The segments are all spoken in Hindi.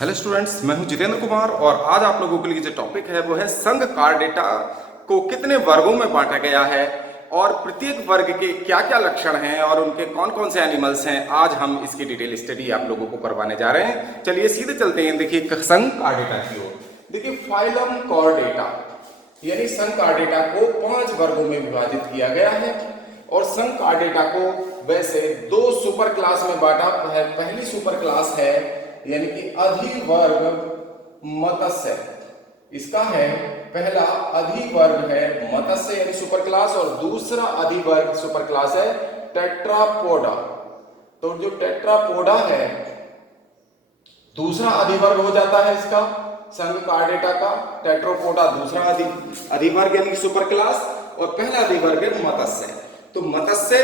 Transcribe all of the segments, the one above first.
हेलो स्टूडेंट्स, मैं हूं जितेंद्र कुमार और आज आप लोगों के लिए जो टॉपिक है वो है संघ कार्डेटा को कितने वर्गों में बांटा गया है और प्रत्येक वर्ग के क्या क्या लक्षण हैं और उनके कौन कौन से एनिमल्स हैं। आज हम इसकी डिटेल स्टडी आप लोगों को करवाने जा रहे हैं। चलिए सीधे चलते हैं। देखिए संघ कार्डेटा की ओर। देखिए फाइलम कॉर्डेटा यानी संघ कार्डेटा को 5 वर्गों में विभाजित किया गया है और संघ कार्डेटा को वैसे 2 सुपर क्लास में बांटा है। पहली सुपर क्लास है यानी कि अधिवर्ग मत्स्य, इसका है पहला अधिवर्ग है मत्स्य यानी सुपर क्लास और दूसरा अधिवर्ग सुपर क्लास है टेट्रापोडा। तो जो टेट्रापोडा है दूसरा अधिवर्ग हो जाता है इसका संघ कार्डेटा का। टेट्रापोडा दूसरा अधिवर्ग यानी सुपर क्लास और पहला अधिवर्ग है मत्स्य। तो मत्स्य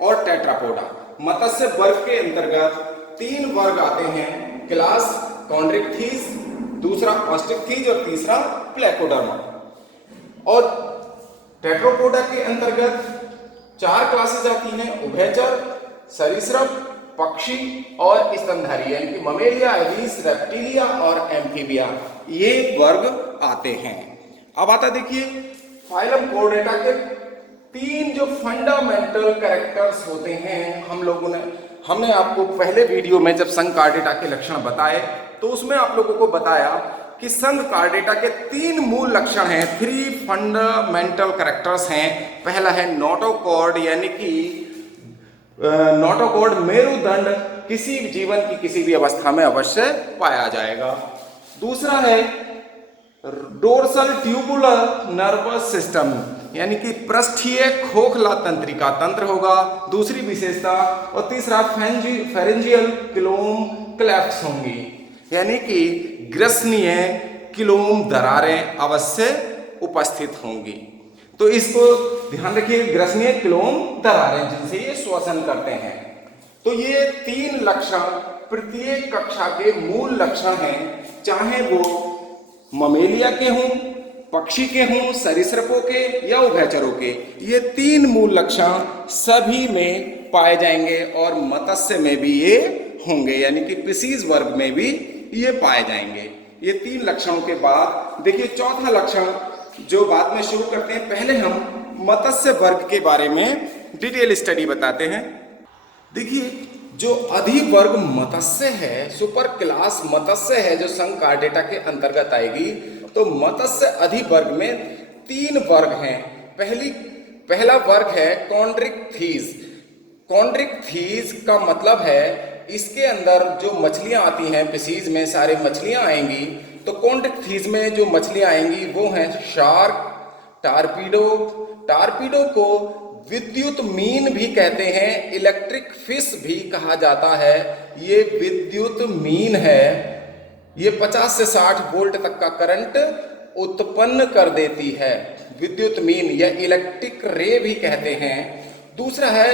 और टेट्रापोडा, मत्स्य वर्ग के अंतर्गत 3 वर्ग आते हैं, क्लास कॉन्ड्रिक्थीज, दूसरा ऑस्ट्रिक्थीज और तीसरा प्लेकोडर्मा। और टेट्रापोडा के अंतर्गत 4 क्लासेस आती हैं, उभयचर, सरीसृप, पक्षी और स्तनधारी यानी कि ममेलिया, एविस, रेप्टिलिया और एम्फीबिया, ये वर्ग आते हैं। अब आता देखिए फाइलम कॉर्डेटा के 3 जो फंडामेंटल कैरेक्टर्स होते हैं। हमने आपको पहले वीडियो में जब संघ कार्डेटा के लक्षण बताए तो उसमें आप लोगों को बताया कि संघ कार्डेटा के 3 मूल लक्षण हैं, 3 फंडामेंटल कैरेक्टर्स हैं। पहला है नोटोकॉर्ड यानी कि नोटोकॉर्ड मेरुदंड किसी जीवन की किसी भी अवस्था में अवश्य पाया जाएगा। दूसरा है डोर्सल ट्यूबुलर नर्वस सिस्टम यानी कि पृष्ठीय खोखला तंत्रिका तंत्र होगा, दूसरी विशेषता। और तीसरा फेरेंजियल क्लोम क्लेफ्ट्स होंगी यानी कि ग्रसनीय क्लोम दरारें अवश्य उपस्थित होंगी। तो इसको ध्यान रखिए, ग्रसनीय क्लोम दरारें जिनसे ये श्वसन करते हैं। तो ये 3 लक्षण प्रत्येक कक्षा के मूल लक्षण हैं, चाहे वो ममेलिया के हों, पक्षी के हों, सरीसृपों के या उभयचरों के। ये 3 मूल लक्षण सभी में पाए जाएंगे और मत्स्य में भी ये होंगे यानी कि फिशीज वर्ग में भी ये पाए जाएंगे। ये 3 लक्षणों के बाद देखिए चौथा लक्षण जो बाद में शुरू करते हैं, पहले हम मत्स्य वर्ग के बारे में डिटेल स्टडी बताते हैं। देखिए जो अधिवर्ग मत्स्य है, सुपर क्लास मत्स्य है जो संघ कार्डेटा के अंतर्गत आएगी। तो मत्स्य अधिवर्ग में 3 वर्ग हैं। पहला वर्ग है कॉन्ड्रिक्थीज। कॉन्ड्रिक्थीज का मतलब है इसके अंदर जो मछलियां आती हैं, फिशीज में सारे मछलियां आएंगी। तो कॉन्ड्रिक्थीज में जो मछलियां आएंगी वो हैं शार्क, टारपीडो। टारपीडो को विद्युत मीन भी कहते हैं, इलेक्ट्रिक फिश भी कहा जाता है। ये विद्युत मीन है, ये 50 से 60 वोल्ट तक का करंट उत्पन्न कर देती है। विद्युत मीन या इलेक्ट्रिक रे भी कहते हैं। दूसरा है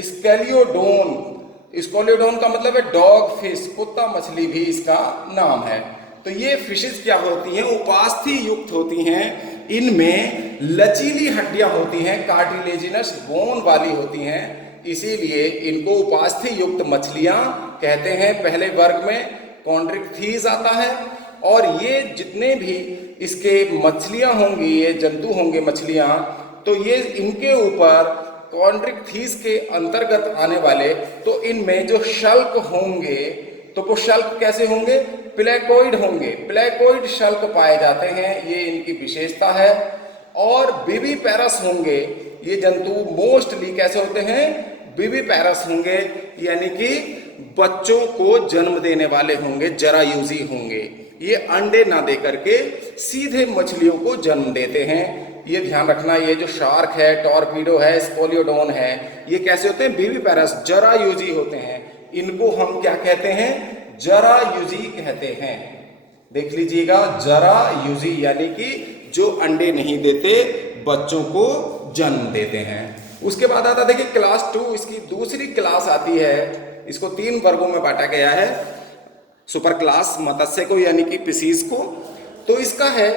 स्केलियोडोन। स्केलियोडोन का मतलब है डॉग फिश, कुत्ता मछली भी इसका नाम है। तो ये फिशेस क्या होती हैं, उपास्थि युक्त होती हैं। इनमें लचीली हड्डियां होती हैं, कार्टिलेजिनस बोन वाली होती हैं, इसीलिए इनको उपास्थि युक्त मछलियां कहते हैं। पहले वर्ग में कॉन्ड्रिक्थीज आता है और ये जितने भी इसके मछलियां होंगी, ये जंतु होंगे मछलियां, तो ये इनके ऊपर कॉन्ड्रिक्थीज के अंतर्गत आने वाले, तो इनमें जो शल्क होंगे, तो वो शल्क कैसे होंगे, प्लेकोइड होंगे। प्लेकोइड शल्क पाए जाते हैं, ये इनकी विशेषता है। और विविपैरस होंगे, ये जंतु मोस्टली कैसे होते हैं, विविपैरस होंगे यानी कि बच्चों को जन्म देने वाले होंगे, जरायुजी होंगे। ये अंडे ना दे करके सीधे मछलियों को जन्म देते हैं। ये ध्यान रखना, ये जो शार्क है, टॉर्पीडो है, स्केलियोडोन है, ये कैसे होते हैं, विविपैरस जरायुजी होते हैं। इनको हम क्या कहते हैं, जरायुजी कहते हैं। देख लीजिएगा, जरायुजी यानी कि जो अंडे नहीं देते, बच्चों को जन्म देते हैं। उसके बाद आता देखिए क्लास 2, इसकी दूसरी क्लास आती है। इसको 3 वर्गों में बांटा गया है, सुपर क्लास मत्स्य को यानी कि फिशीज को। तो इसका है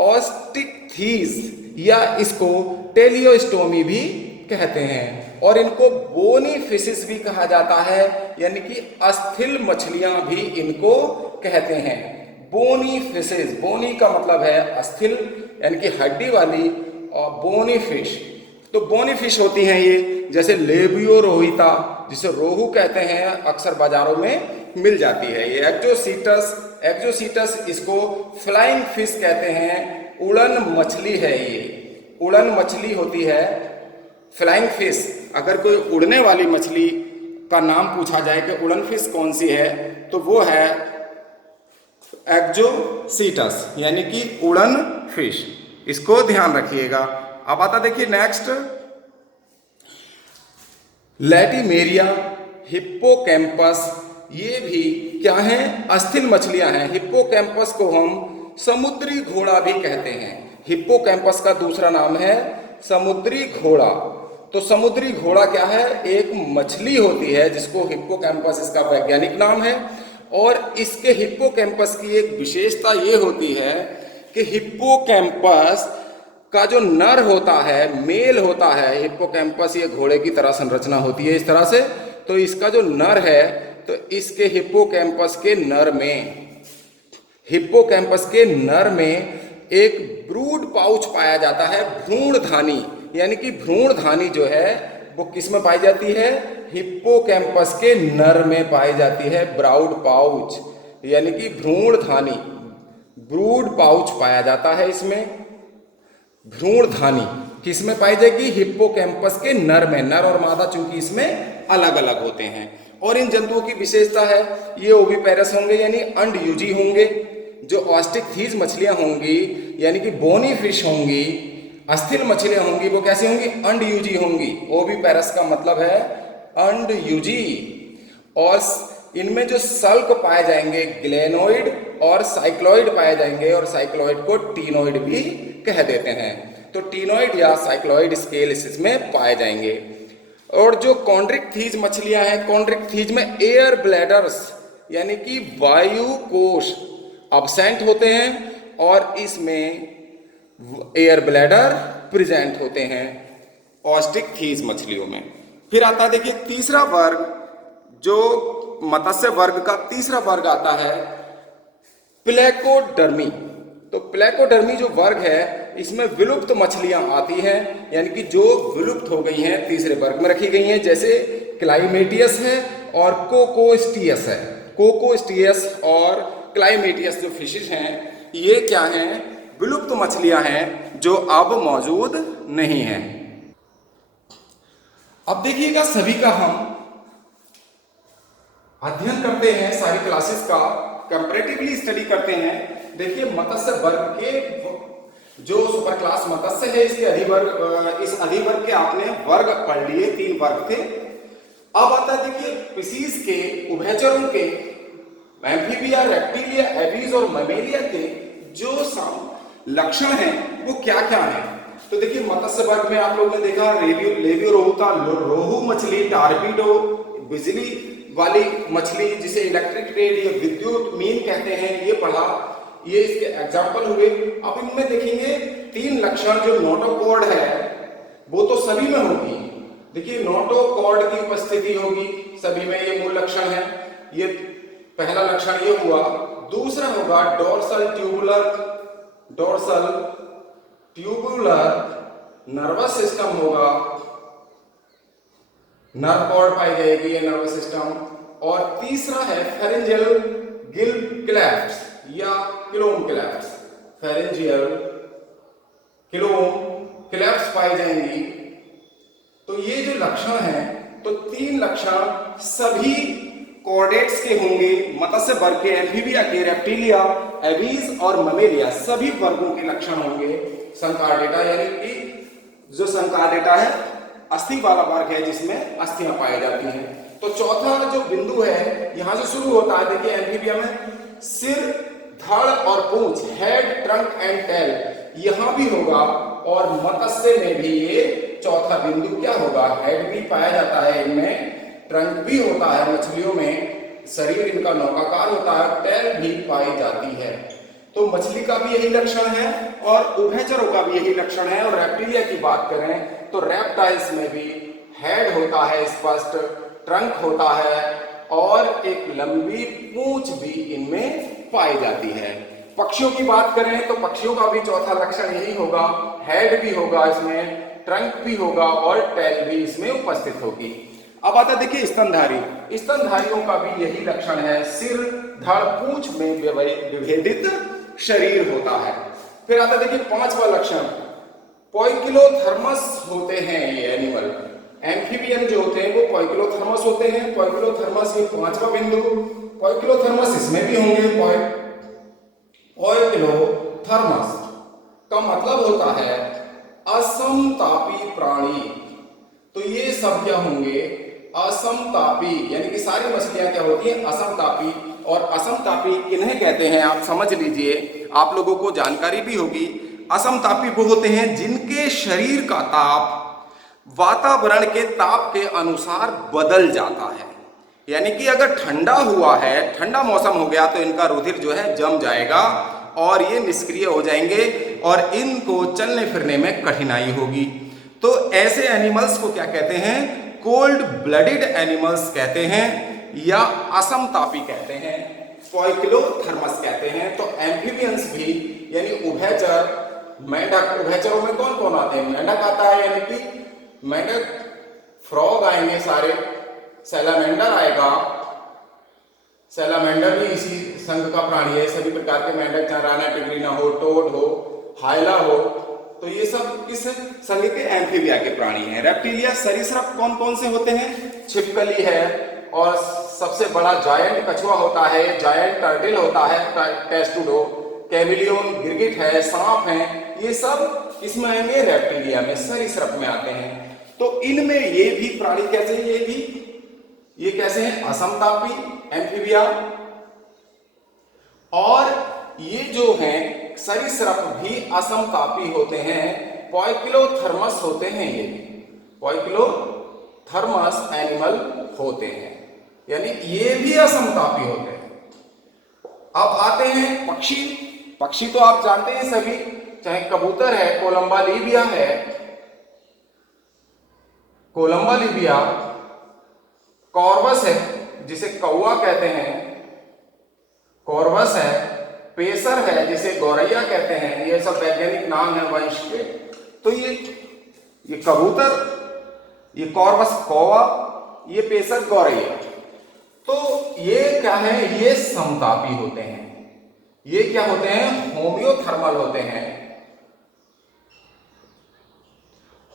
ऑस्ट्रिक्थीज या इसको टेलियोस्टोमी भी कहते हैं और इनको बोनी फिशेस भी कहा जाता है, यानी कि अस्थिल मछलियां भी इनको कहते हैं। बोनी फिशेज, बोनी का मतलब है अस्थिल यानी कि हड्डी वाली, और बोनी फिश, तो बोनी फिश होती हैं ये, जैसे लेबियो रोहिता जिसे रोहू कहते हैं, अक्सर बाजारों में मिल जाती है। ये एक्जोसीटस, एक्जोसीटस इसको फ्लाइंग फिश कहते हैं, उड़न मछली है ये, उड़न मछली होती है फ्लाइंग फिश। अगर कोई उड़ने वाली मछली का नाम पूछा जाए कि उड़न फिश कौन सी है, तो वो है एक्जोसीटस यानी कि उड़न फिश, इसको ध्यान रखिएगा। अब आता देखिए नेक्स्ट, लैटिमेरिया, हिप्पोकैम्पस, ये भी क्या है, अस्थिल मछलियां हैं। हिप्पोकैम्पस को हम समुद्री घोड़ा भी कहते हैं। हिप्पोकैम्पस का दूसरा नाम है समुद्री घोड़ा। तो समुद्री घोड़ा क्या है, एक मछली होती है जिसको हिप्पोकैम्पस इसका वैज्ञानिक नाम है। और इसके हिप्पोकैम्पस की एक विशेषता ये होती है कि हिप्पोकैम्पस का जो नर होता है, मेल होता है, हिप्पोकैम्पस ये घोड़े की तरह संरचना होती है इस तरह से, तो इसका जो नर है, तो इसके हिप्पोकैम्पस के नर में, हिप्पोकैम्पस के नर में एक ब्रूड पाउच पाया जाता है, भ्रूणधानी, यानी कि भ्रूणधानी जो है वो किस में पाई जाती है, हिप्पोकैम्पस के नर में पाई जाती है, ब्राउड पाउच यानी कि भ्रूणधानी, ब्रूड पाउच पाया जाता है इसमें। भ्रूणधानी किस में पाई जाएगी, हिप्पोकैम्पस के नर में। नर और मादा चूंकि इसमें अलग अलग होते हैं। और इन जंतुओं की विशेषता है, ये ओविपेरस होंगे यानी अंडयुजी होंगे। जो ऑस्टिकथीज मछलियां होंगी यानी कि बोनी फिश होंगी, अस्थिल मछलियां होंगी, वो कैसी होंगी, अंडयुजी होंगी। ओविपेरस का मतलब है अंडयुजी। और इनमें जो सल्क पाए जाएंगे, ग्लेनोइड और साइक्लॉइड पाए जाएंगे, और साइक्लॉइड को टीनोइड भी कह देते हैं। तो टीनोइड या साइक्लॉइड स्केल इसमें पाए जाएंगे। और जो कॉन्ड्रिक्थीज मछलियां हैं, कॉन्ड्रिक्थीज में एयर ब्लैडर्स यानी कि वायु कोश अब्सेंट होते हैं, और इसमें एयर ब्लैडर प्रेजेंट होते हैं ऑस्टिकथीज मछलियों में। फिर आता है देखिए तीसरा वर्ग, जो मत्स्य वर्ग का तीसरा वर्ग आता है प्लेकोडर्मी। तो प्लेकोडर्मी जो वर्ग है, इसमें विलुप्त मछलियां आती हैं, यानी कि जो विलुप्त हो गई हैं तीसरे वर्ग में रखी गई हैं, जैसे क्लाइमेटियस है और कोकोस्टियस है। कोकोस्टियस और क्लाइमेटियस जो फिशेज हैं, ये क्या हैं, विलुप्त मछलियां हैं जो अब मौजूद नहीं हैं। अब देखिएगा, सभी का हम अध्ययन करते हैं, सारी क्लासेस का कंपैरेटिवली स्टडी करते हैं। देखिए मत्स्य वर्ग के जो सुपर क्लास मत्स्य है, इसके अधिवर्ग, इस अधिवर्ग के आपने वर्ग पढ़ लिए, 3 वर्ग थे। अब आता है देखिए स्पीशीज के, उभयचरों के, एम्फीबिया, रेप्टिलिया, एबीज और ममेलिया के जो लक्षण हैं वो क्या क्या हैं। तो देखिए मत्स्य वर्ग में आप लोगों ने देखा लेबियो रोहुता, रोहू मछली, टारपीडो, बिजली वाली मछली जिसे इलेक्ट्रिक रेड या विद्युत मीन कहते हैं, ये पढ़ा, ये इसके एग्जाम्पल हुए। अब इनमें देखेंगे 3 लक्षण, जो नोटोकॉर्ड है वो तो सभी में होगी। देखिए नोटोकॉर्ड की उपस्थिति होगी सभी में, ये मूल लक्षण है। ये पहला लक्षण ये हुआ। दूसरा होगा डोर्सल ट्यूबुलर नर्वस सिस्टम होगा, नर्व कॉर्ड पाई जाएगी ये नर्वस सिस्टम। और तीसरा है फेरेंजियल गिल क्लेफ्ट्स या क्लोम क्लेफ्ट्स, फेरेंजियल क्लोम क्लेफ्ट्स पाई जाएंगी। तो ये जो लक्षण है, तो 3 लक्षण सभी कॉर्डेट्स के होंगे, मत्स्य वर्ग के, एम्फीबिया के, रेप्टिलिया, एबीज और ममेलिया, सभी वर्गों के लक्षण होंगे। संकार्डेटा यानी कि जो संकार्डेटा है अस्थि वाला वर्ग है जिसमें अस्थियां पाई जाती हैं। तो चौथा जो बिंदु है यहां से शुरू होता है, देखिए एम्फीबिया में सिर, धड़ और पूंछ, हेड, ट्रंक एंड टेल, यहां भी होगा। और मत्स्य में भी ये चौथा बिंदु क्या होगा, हेड भी पाया जाता है इनमें, ट्रंक भी होता है मछलियों में, शरीर इनका नौकाकार होता है, टेल भी पाई जाती है। तो मछली का भी यही लक्षण है और उभयचरों का भी यही लक्षण है। और रेप्टिलिया की बात करें तो रेप्टाइल्स में भी हेड होता है स्पष्ट, ट्रंक होता है और एक लंबी पूंछ भी इनमें पाई जाती है। पक्षियों की बात करें तो पक्षियों का भी चौथा लक्षण यही होगा, हेड भी होगा इसमें, ट्रंक भी होगा और टेल भी इसमें उपस्थित होगी। अब आता देखिए स्तनधारी। स्तनधारियों का भी यही लक्षण है, सिर धड़ पूंछ में विभेदित शरीर होता है। फिर आता देखिए पांचवा लक्षण, पोइकिलोथर्मस होते हैं ये एनिमल। एम्फीबियन जो होते हैं वो पोइकिलोथर्मस होते हैं। पोइकिलोथर्मस ये पांचवा बिंदु, पोइकिलोथर्मस इसमें भी होंगे। पोइकिलोथर्मस का मतलब होता है असमतापी प्राणी। तो ये सब क्या होंगे, असमतापी, यानी कि सारी मछलियां क्या होती हैं, असमतापी। और असमतापी किन्हें कहते हैं आप समझ लीजिए, आप लोगों को जानकारी भी होगी। असमतापी वो होते हैं जिनके शरीर का ताप वातावरण के ताप के अनुसार बदल जाता है। यानी कि अगर ठंडा हुआ है, ठंडा मौसम हो गया तो इनका रुधिर जो है जम जाएगा और ये निष्क्रिय हो जाएंगे और इनको चलने फिरने में कठिनाई होगी। तो ऐसे एनिमल्स को क्या कहते हैं, कोल्ड ब्लडेड एनिमल्स कहते हैं या असमतापी कहते हैं, पोइकिलोथर्मस कहते हैं। तो एम्फीबियंस भी यानी उभयचर, मेंढक, उभयचरों में कौन कौन आते हैं, मेंढक आता है यानी कि मेंढक, फ्रॉग आएंगे सारे, सैलामेंडर आएगा, सैलामेंडर भी इसी संघ का प्राणी है। सभी प्रकार के मेंढक, चाहे राना टिग्रीना हो, टोड हो, हाइला हो, तो ये सब किस संघ के, एम्फीबिया के प्राणी हैं। रेप्टिलिया सरीसृप कौन कौन से होते हैं, छिपकली है और सबसे बड़ा जायंट कछुआ होता है, जायंट टर्टल होता है, टेस्टुडो, कैमिलियन गिरगिट है, सांप है, ये सब इसमें आएंगे, रेप्टिलिया में, सरीसृप में आते हैं। तो इनमें ये भी प्राणी कैसे हैं, ये कैसे हैं, असमतापी, एम्फीबिया। और ये जो हैं सरीसृप भी असमतापी होते हैं, पोइकिलोथर्मस होते हैं, ये पोइकिलोथर्मस एनिमल होते हैं, यानी ये भी असमतापी होते हैं। अब आते हैं पक्षी। पक्षी तो आप जानते हैं सभी, चाहे कबूतर है, कोलंबा लीबिया है, कोलंबा लीबिया, कॉर्वस है जिसे कौवा कहते हैं, कॉर्वस है, पेसर है जिसे गौरैया कहते हैं, ये सब वैज्ञानिक नाम है वंश के। तो ये कबूतर, ये कॉर्वस कौवा, ये पेसर गौरैया, तो ये क्या है, ये समतापी होते हैं। ये क्या होते हैं, होमियोथर्मल होते हैं,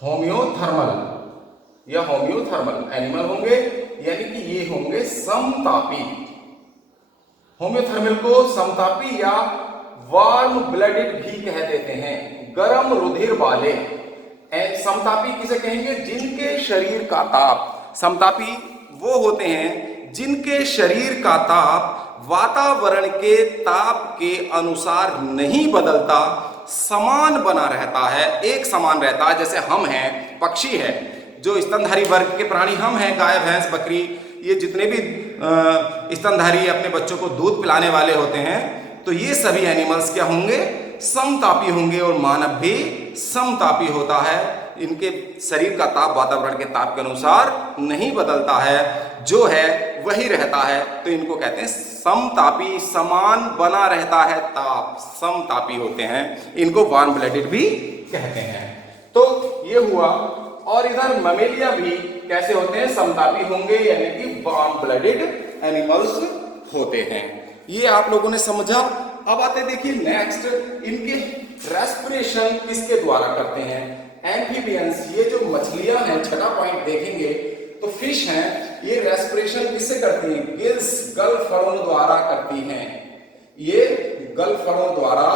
होमियोथर्मल या होमियोथर्मल एनिमल होंगे, यानी कि ये होंगे समतापी। होमियोथर्मल को समतापी या वार्म ब्लडेड भी कह देते हैं, गर्म रुधिर वाले। समतापी किसे कहेंगे, जिनके शरीर का ताप, समतापी वो होते हैं जिनके शरीर का ताप वातावरण के ताप के अनुसार नहीं बदलता, समान बना रहता है, एक समान रहता है। जैसे हम हैं, पक्षी है, जो स्तनधारी वर्ग के प्राणी हम हैं, गाय, भैंस, बकरी, ये जितने भी स्तनधारी अपने बच्चों को दूध पिलाने वाले होते हैं, तो ये सभी एनिमल्स क्या होंगे, समतापी होंगे। और मानव भी समतापी होता है, इनके शरीर का ताप वातावरण के ताप के अनुसार नहीं बदलता है, जो है वही रहता है। तो इनको कहते हैं समतापी, समान बना रहता है ताप, समतापी होते हैं। इनको वार्म ब्लडेड भी कहते हैं। तो ये हुआ। और इधर ममेलिया भी कैसे होते हैं, समतापी होंगे, यानी कि वार्म ब्लडेड एनिमल्स होते हैं। ये आप लोगों ने समझा। अब आते देखिए नेक्स्ट, इनके रेस्पिरेशन किसके द्वारा करते हैं, एम्फीबियंस, ये जो मछलियां हैं, छठा पॉइंट देखेंगे तो फिश हैं, ये रेस्पिरेशन किससे करती हैं, गिल्स, गलफड़ों द्वारा करती हैं। ये गलफड़ों द्वारा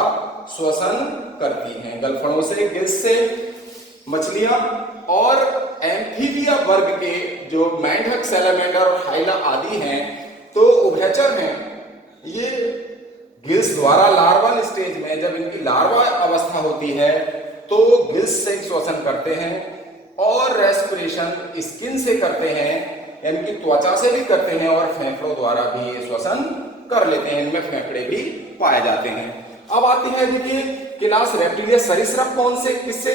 श्वसन करती हैं, गलफड़ों से, गिल्स से मछलियां। और एम्फीबिया वर्ग के जो मेंढक, सैलामेंडर और हाइला आदि हैं, तो उभयचर हैं, ये गिल्स द्वारा लार्वल स्टेज में, जब इनकी लार्वा अवस्था होती है तो गिल्स से श्वसन करते हैं। और रेस्पिरेशन स्किन से करते हैं, यानी कि त्वचा से भी करते हैं, और फेफड़ों द्वारा भी ये श्वसन कर लेते हैं, इनमें फेफड़े भी पाए जाते हैं। अब आती है देखिए क्लास रेप्टिलिया, सरीसृप कौन से किससे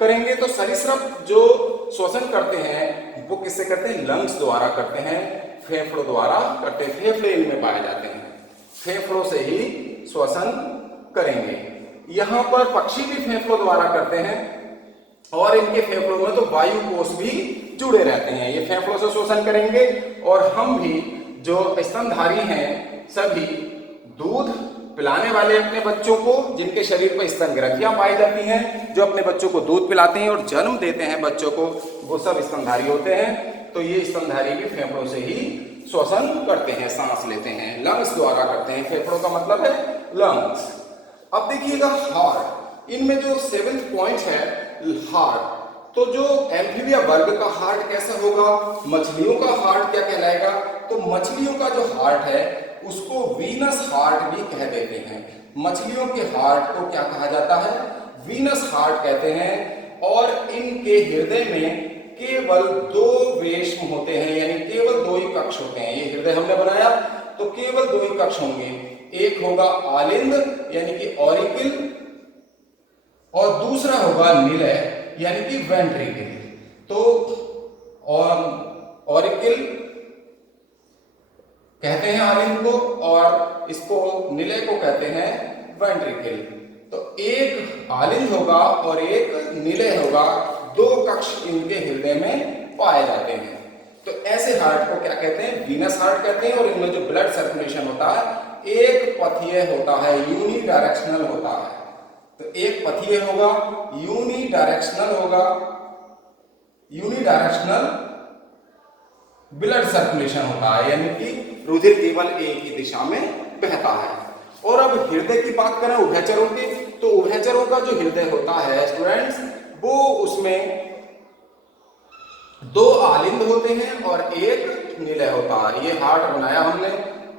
करेंगे, तो सरीसृप जो श्वसन करते हैं वो किससे करते हैं, लंग्स द्वारा करते हैं, फेफड़ों द्वारा करते हैं, फेफड़े इनमें पाए जाते हैं। फेफड़ों से ही श्वसन करेंगे। यहाँ पर पक्षी भी फेफड़ों द्वारा करते हैं और इनके फेफड़ों में तो वायु कोष भी जुड़े रहते हैं। ये फेफड़ों से श्वसन करेंगे और हम भी जो स्तनधारी हैं सभी दूध पिलाने वाले अपने बच्चों को, जिनके शरीर पर स्तन ग्रंथियां पाई जाती हैं, जो अपने बच्चों को दूध पिलाते हैं और जन्म देते हैं बच्चों को, वो सब स्तनधारी होते हैं। तो ये स्तनधारी भी फेफड़ों से ही श्वसन करते हैं, सांस लेते हैं, लंग्स द्वारा करते हैं। फेफड़ों का मतलब है लंग्स। अब देखिएगा हार्ट, इनमें जो 7th पॉइंट है हार्ट, तो जो एम्फीबिया वर्ग का हार्ट कैसा होगा, मछलियों का हार्ट क्या कहलाएगा, तो मछलियों का जो हार्ट है उसको वीनस हार्ट भी कह देते हैं। मछलियों के हार्ट को क्या कहा जाता है, वीनस हार्ट कहते हैं। और इनके हृदय में केवल 2 वेश्म होते हैं, यानी केवल 2 ही कक्ष होते हैं। ये हृदय हमने बनाया तो केवल 2 ही कक्ष होंगे, एक होगा आलिंद यानी कि ऑरिकल और दूसरा होगा निलय यानी कि वेंट्रिकल। तो ऑरिकल कहते हैं आलिंद को और इसको निलय को कहते हैं वेंट्रिकल। तो एक आलिंद होगा और एक निलय होगा, 2 कक्ष इनके हृदय में पाए जाते हैं। तो ऐसे हार्ट को क्या कहते हैं, वीनस हार्ट कहते हैं। और इनमें जो ब्लड सर्कुलेशन होता है एक पथीय होता है, यूनिडायरेक्शनल होता है। तो एक पथीय होगा, यूनिडायरेक्शनल होगा, यूनिडायरेक्शनल ब्लड सर्कुलेशन होता है, यानी कि रुधिर केवल एक ही दिशा में बहता है। और अब हृदय की बात करें उभयचरों की, तो उभयचरों का जो हृदय होता है स्टूडेंट्स, वो उसमें 2 आलिंद होते हैं और एक निलय होता है। ये हार्ट बनाया हमने,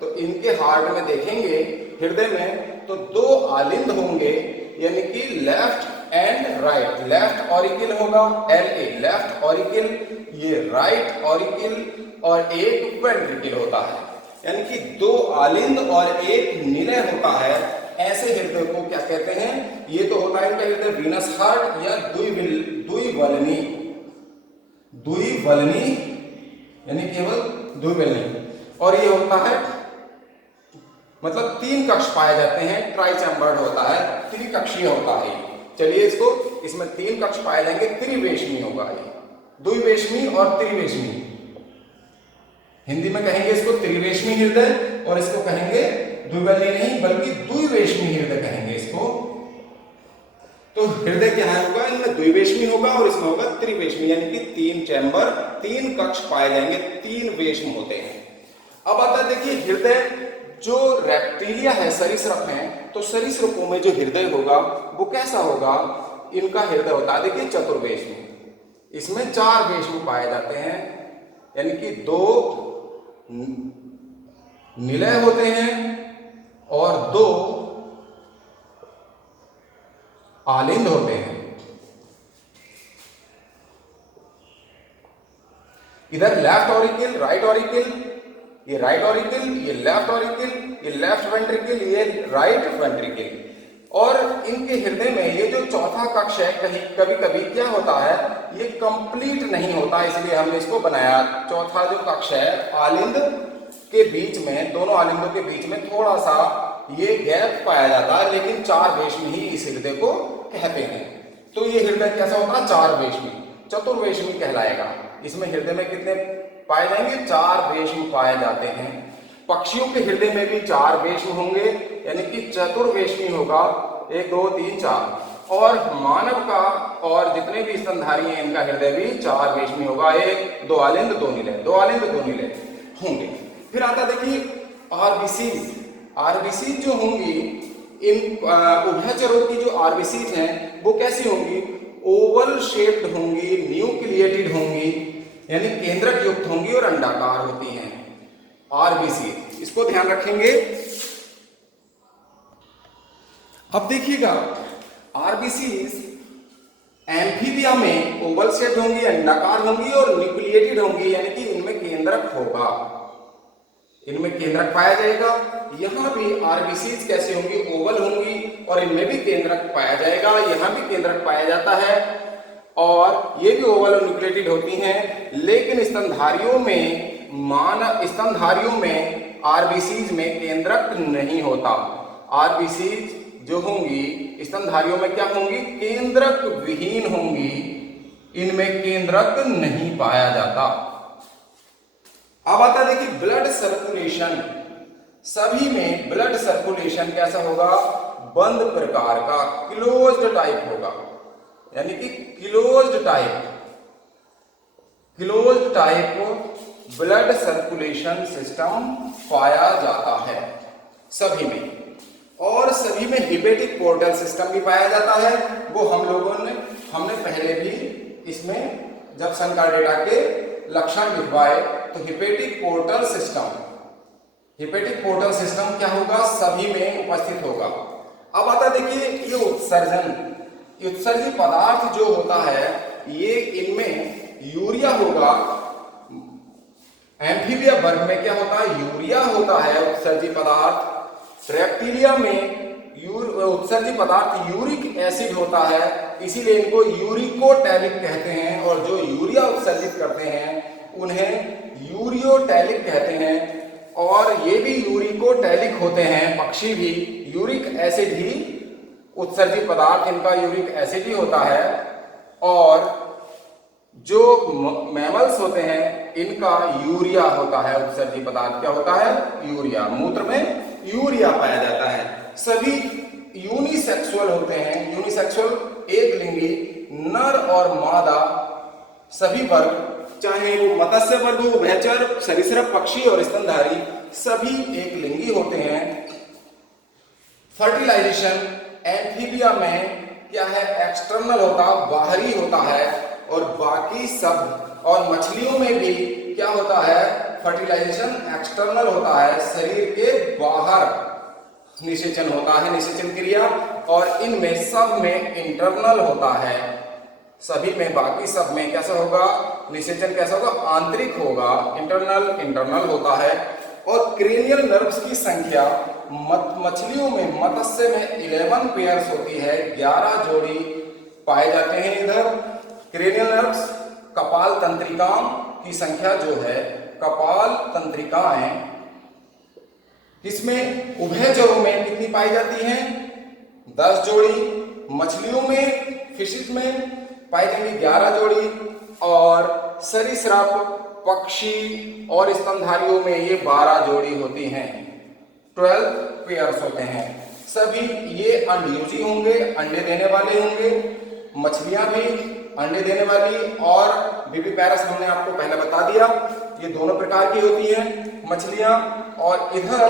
तो इनके हार्ट में देखेंगे हृदय में तो 2 आलिंद होंगे, यानी कि left and right. Left auricle होगा LA, लेफ्ट ऑरिकल, ये राइट ऑरिकल और एक वेंट्रिकल होता है, यानी कि 2 आलिंद और एक निलय होता है। ऐसे हृदय को क्या कहते हैं, ये तो होता है इनका हृदय वीनस हार्ट या द्विवलनी, द्विवलनी यानी केवल द्विवलनी। और ये होता है मतलब 3 कक्ष पाए जाते हैं, ट्राइचैम्बर्ड होता है, त्रिकक्षीय होता है। चलिए इसको, इसमें 3 कक्ष पाए जाएंगे, त्रिवेशमी होगा ये, द्विवेशमी और त्रिवेशमी। हिंदी में कहेंगे इसको त्रिवेशमी हृदय और इसको कहेंगे द्विवलनी नहीं बल्कि द्विवेशमी हृदय कहेंगे इसको। तो हृदय क्या है होगा, इनमें द्विवेशमी होगा और इसमें होगा त्रिवेशमी, यानी कि 3 चैम्बर, 3 कक्ष पाए जाएंगे, 3 वेशम होते हैं। अब आता है देखिए हृदय, जो रेप्टिलिया है, सरीसृप है, तो सरीसृपों में जो हृदय होगा वो कैसा होगा, इनका हृदय होता है देखिए चतुर्वेशमी। इसमें 4 वेशम पाए जाते हैं, यानी कि 2 निलय होते हैं और 2 आलिंद होते हैं। इधर लेफ्ट ऑरिकल, राइट ऑरिकल, ये राइट ऑरिकल, ये लेफ्ट ऑरिकल, ये लेफ्ट वेंट्रिकल, ये राइट वेंट्रिकल। और इनके हृदय में ये जो चौथा कक्ष है, कहीं कभी कभी क्या होता है, ये कंप्लीट नहीं होता, इसलिए हमने इसको बनाया। चौथा जो कक्ष है आलिंद के बीच में, दोनों आलिंदों के बीच में थोड़ा सा ये गैप पाया जाता है, लेकिन 4 वेशमी ही इस हृदय को कहते हैं। तो ये हृदय कैसा होता है, 4 वेशमी, चतुर्वेशमी कहलाएगा। इसमें हृदय में कितने पाए जाएंगे, 4 वेशम पाए जाते हैं। पक्षियों के हृदय में भी 4 वेशम होंगे, यानी कि चतुर्वेशमी होगा, 1 2 3 4। और मानव का और जितने भी स्तनधारी हैं इनका हृदय भी 4 वेशमी होगा, 1 2 आलिंद 2 निलय, 2 आलिंद 2 निलय होंगे। फिर आता देखिए आरबीसीज। आरबीसीज जो होंगी, इन उभयचरों की जो आरबीसीज हैं वो कैसी होंगी, ओवल शेप्ड होंगी, न्यूक्लिएटेड होंगी, यानी केंद्रक युक्त होंगी और अंडाकार होती हैं आरबीसी। इसको ध्यान रखेंगे। अब देखिएगा आरबीसी एम्फीबिया में ओवल शेप्ड होंगी, अंडाकार होंगी और न्यूक्लिएटेड होंगी, यानी कि इनमें केंद्रक होगा, इनमें केंद्रक पाया जाएगा। यहां भी आरबीसीज कैसे होंगी, ओवल होंगी और इनमें भी केंद्रक पाया जाएगा। यहां भी केंद्रक पाया जाता है और ये भी ओवल और न्यूक्लिएटेड होती हैं। लेकिन स्तनधारियों में आरबीसीज में केंद्रक नहीं होता। आरबीसीज जो होंगी स्तनधारियों में क्या होंगी, केंद्रक विहीन होंगी, इनमें केंद्रक नहीं पाया जाता। अब आता है देखिए ब्लड सर्कुलेशन। सभी में ब्लड सर्कुलेशन कैसा होगा, बंद प्रकार का, क्लोज्ड टाइप होगा, यानी कि closed type blood circulation system पाया जाता है सभी में। और सभी में हिपेटिक पोर्टल सिस्टम भी पाया जाता है। वो हमने पहले भी इसमें जब संकार्डेटा के लक्षण लिखवाए तो हिपेटिक पोर्टल सिस्टम क्या होगा, सभी में उपस्थित होगा। अब आता देखिए ये उत्सर्जी पदार्थ जो होता है, ये इनमें यूरिया होगा। एम्फीबिया वर्ग में क्या होता है, यूरिया होता है उत्सर्जी पदार्थ। रेप्टिलिया में उत्सर्जी पदार्थ यूरिक एसिड होता है, इसीलिए इनको यूरिकोटैलिक कहते हैं। और जो यूरिया उत्सर्जित करते हैं उन्हें यूरियोटैलिक कहते हैं। और ये भी यूरिकोटैलिक होते हैं, पक्षी भी। यूरिक एसिड ही उत्सर्जित पदार्थ, इनका यूरिक एसिड ही होता है। और जो मैमल्स होते हैं इनका यूरिया होता है उत्सर्जित पदार्थ। क्या होता है, यूरिया। मूत्र में यूरिया पाया जाता है। सभी यूनिसेक्सुअल होते हैं। यूनिसेक्सुअल एक लिंगी, नर और मादा सभी वर्ग, चाहे वो मत्स्य वर्ग हो, उभयचर, सरीसृप, पक्षी और स्तनधारी, सभी एक लिंगी होते हैं। फर्टिलाइजेशन एम्फीबिया में क्या है, एक्सटर्नल होता, बाहरी होता है। और बाकी सब, और मछलियों में भी क्या होता है, फर्टिलाइजेशन एक्सटर्नल होता है, शरीर के बाहर निषेचन होता है, निषेचन क्रिया। और इनमें सब में इंटरनल होता है, सभी में, बाकी सब में कैसा होगा, निषेचन कैसा होगा, आंतरिक होगा, इंटरनल होता है। और क्रेनियल नर्व्स की संख्या मछलियों में, मत्स्य में 11 पेयर्स होती है, 11 जोड़ी पाए जाते हैं इधर। क्रेनियल नर्व्स, कपाल तंत्रिकाओं की संख्या जो है, कपाल तंत्रिकाएं, इसमें उभयचरों में कितनी पाई जाती हैं, 10 जोड़ी। मछलियों में, फिशिस में पाई जाएंगी 11 जोड़ी। और सरीसृप, पक्षी और स्तनधारियों में ये 12 जोड़ी होती हैं, 12 पेयर्स होते हैं। सभी ये अंडयुजी होंगे, अंडे देने वाले होंगे। मछलियां भी अंडे देने वाली, और विविपैरस हमने आपको पहले बता दिया, ये दोनों प्रकार की होती हैं मछलियां। और इधर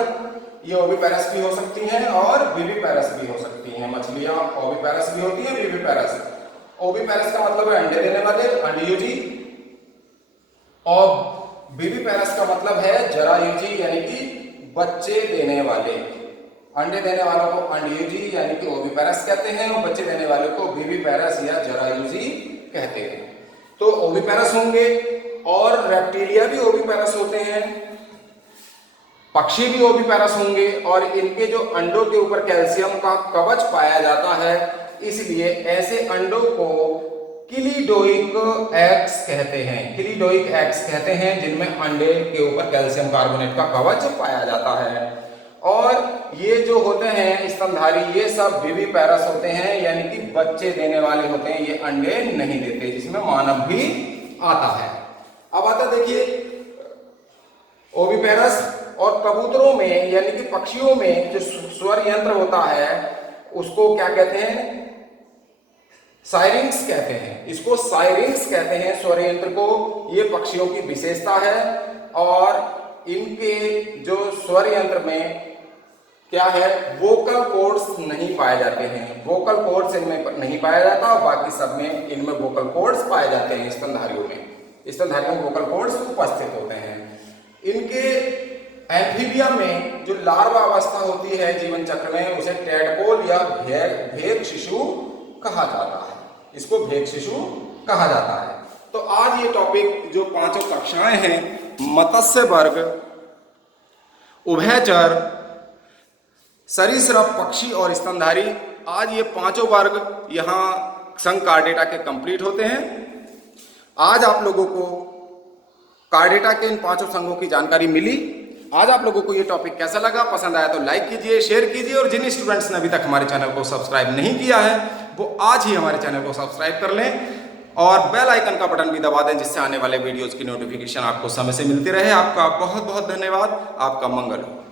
ये ओविपैरस भी हो सकती हैं और विविपैरस भी हो सकती हैं। मछलियां ओविपैरस भी होती हैं, विविपैरस। ओविपैरस का मतलब है अंडे देने वाले, अंडयुजी। और विविपैरस का मतलब है जरायुजी, यानी कि बच्चे देने वाले। अंडे देने वालों को अंडयुजी यानी कि ओविपैरस कहते हैं, और बच्चे देने वालों को विविपैरस या जरायुजी कहते हैं। तो ओविपैरस होंगे। और रेप्टिलिया भी ओविपैरस होते हैं, पक्षी भी ओविपैरस होंगे। और इनके जो अंडों के ऊपर कैल्शियम का कवच पाया जाता है, इसलिए ऐसे अंडों को किलीडोइक एग्स कहते हैं। किलीडोइक एग्स कहते हैं जिनमें अंडे के ऊपर कैल्शियम कार्बोनेट का कवच पाया जाता है। और ये जो होते हैं स्तनधारी, ये सब विविपैरस होते हैं, यानी कि बच्चे देने वाले होते हैं, ये अंडे नहीं देते, जिसमें मानव भी आता है। अब आता देखिए ओविपैरस। और कबूतरों में यानी कि पक्षियों में जो स्वर यंत्र होता है उसको क्या कहते हैं, साइरिंग्स कहते हैं। इसको साइरिंग्स कहते हैं स्वर यंत्र को। ये पक्षियों की विशेषता है। और इनके जो स्वर यंत्र में क्या है, वोकल कॉर्ड्स नहीं पाए जाते हैं। वोकल कॉर्ड्स इनमें नहीं पाया जाता, और बाकी सब में इनमें वोकल कॉर्ड्स पाए जाते हैं। स्तनधारियों में वोकल कॉर्ड्स उपस्थित होते हैं। इनके एम्फीबिया में जो लार्वा अवस्था होती है जीवन चक्र में, उसे टैडपोल या भेक शिशु कहा जाता है। इसको भेक शिशु कहा जाता है। तो आज ये टॉपिक जो 5 कक्षाएं हैं, मत्स्य वर्ग, उभयचर, सरीसृप, पक्षी और स्तनधारी, आज ये 5 वर्ग यहाँ संघ कार्डेटा के कंप्लीट होते हैं। आज आप लोगों को कार्डेटा के इन 5 संघों की जानकारी मिली। आज आप लोगों को ये टॉपिक कैसा लगा, पसंद आया तो लाइक कीजिए, शेयर कीजिए, और जिन स्टूडेंट्स ने अभी तक हमारे चैनल को सब्सक्राइब नहीं किया है वो आज ही हमारे चैनल को सब्सक्राइब कर लें और बेल आइकन का बटन भी दबा दें, जिससे आने वाले वीडियोस की नोटिफिकेशन आपको समय से मिलती रहे। आपका बहुत बहुत धन्यवाद। आपका मंगल हो।